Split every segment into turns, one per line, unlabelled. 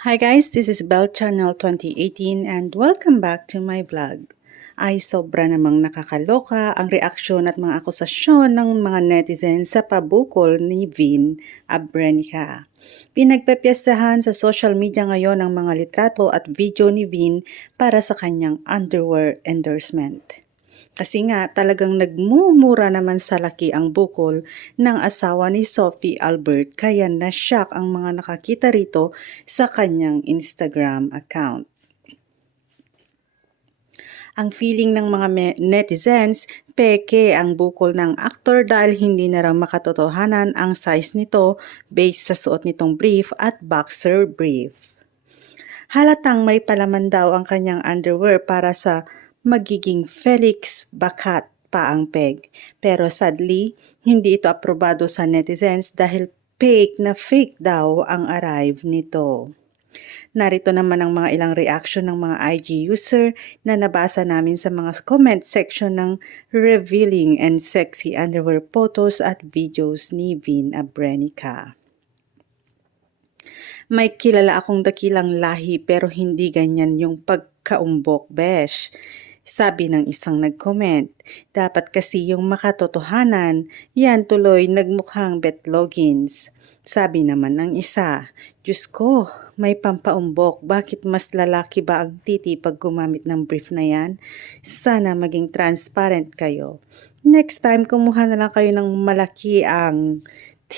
Hi guys, this is Bell Channel 2018 and welcome back to my vlog. Ay sobra namang nakakaloka ang reaksyon at mga akusasyon ng mga netizens sa pabukol ni Vin Abrenica. Pinagpepiestahan sa social media ngayon ang mga litrato at video ni Vin para sa kanyang underwear endorsement. Kasi nga talagang nagmumura naman sa laki ang bukol ng asawa ni Sophie Albert kaya na-shock ang mga nakakita rito sa kanyang Instagram account. Ang feeling ng mga netizens, peke ang bukol ng aktor dahil hindi na raw makatotohanan ang size nito based sa suot nitong brief at boxer brief. Halatang may palaman daw ang kanyang underwear para sa magiging Felix Bakat pa ang peg. Pero sadly, hindi ito aprobado sa netizens dahil fake na fake daw ang arrive nito. Narito naman ang mga ilang reaction ng mga IG user na nabasa namin sa mga comment section ng revealing and sexy underwear photos at videos ni Vin Abrenica. May kilala akong dakilang lahi pero hindi ganyan yung pagkaumbok, besh. Sabi ng isang nag-comment, dapat kasi yung makatotohanan, yan tuloy nagmukhang betlogins. Sabi naman ng isa, Diyos ko, may pampaumbok, bakit mas lalaki ba ang titi pag gumamit ng brief na yan? Sana maging transparent kayo. Next time, kumuha na lang kayo ng malaki ang T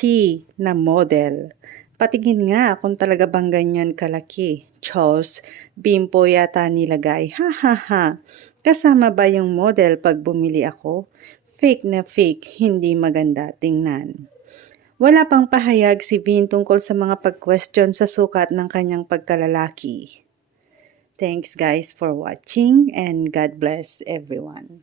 na model. Patingin nga kung talaga bang ganyan kalaki. Charles, bimpo yata nilagay. Ha ha ha. Kasama ba yung model pag bumili ako? Fake na fake, hindi maganda tingnan. Wala pang pahayag si Vin tungkol sa mga pag-question sa sukat ng kanyang pagkalalaki. Thanks guys for watching and God bless everyone.